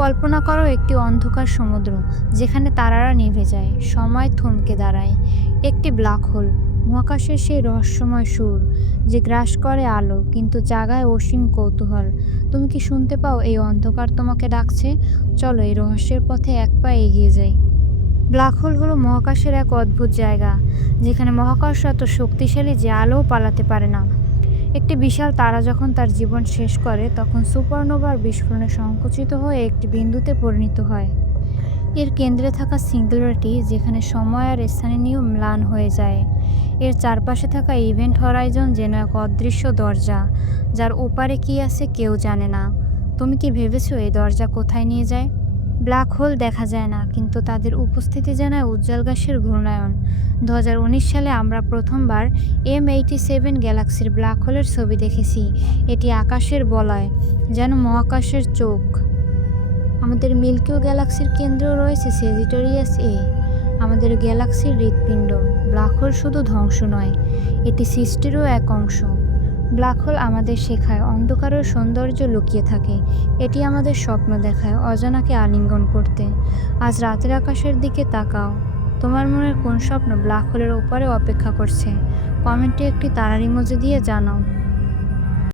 কল্পনা করো একটি অন্ধকার সমুদ্র, যেখানে তারারা নিভে যায়, সময় থমকে দাঁড়ায়। একটি ব্ল্যাক হোল, মহাকাশের সেই রহস্যময় সুর, যে গ্রাস করে আলো, কিন্তু জাগায় অসীম কৌতূহল। তুমি কি শুনতে পাও এই অন্ধকার তোমাকে ডাকছে? চলো এই রহস্যের পথে এক পা এগিয়ে যাই। ব্ল্যাক হোল হলো মহাকাশের এক অদ্ভুত জায়গা, যেখানে মহাকাশ এত শক্তিশালী যে আলোও পালাতে পারে না। একটি বিশাল তারা যখন তার জীবন শেষ করে, তখন সুপারনোভার বিস্ফোরণে সংকুচিত হয়ে একটি বিন্দুতে পরিণত হয়। এর কেন্দ্রে থাকা সিঙ্গুলারিটি, যেখানে সময় আর স্থানীয় ম্লান হয়ে যায়। এর চারপাশে থাকা ইভেন্ট হরাইজন যেন এক অদৃশ্য দরজা, যার ওপারে কি আছে কেউ জানে না। তুমি কি ভেবেছো এই দরজা কোথায় নিয়ে যায়? ব্ল্যাক হোল দেখা যায় না, কিন্তু তাদের উপস্থিতি জানায় উজ্জ্বল গ্যাসের ঘূর্ণায়ন। দু হাজার উনিশ সালে আমরা প্রথমবার এম এইটি সেভেন গ্যালাক্সির ব্ল্যাক হোলের ছবি দেখেছি। এটি আকাশের বলয়, যেন মহাকাশের চোখ। আমাদের মিল্কিও গ্যালাক্সির কেন্দ্র রয়েছে সেজিটোরিয়াস এ। আমাদের গ্যালাক্সির হৃৎপিণ্ড, ব্ল্যাক হোল শুধু ধ্বংস নয়, এটি সৃষ্টিরও এক অংশ। ব্ল্যাক হোল আমাদের শেখায়, অন্ধকারের সৌন্দর্য লুকিয়ে থাকে। এটি আমাদের স্বপ্ন দেখায়, অজানাকে আলিঙ্গন করতে। আজ রাতের আকাশের দিকে তাকাও। তোমার মনের কোন স্বপ্ন ব্ল্যাক হোলের ওপারে অপেক্ষা করছে? কমেন্টে একটি তারার ইমোজি দিয়ে জানাও।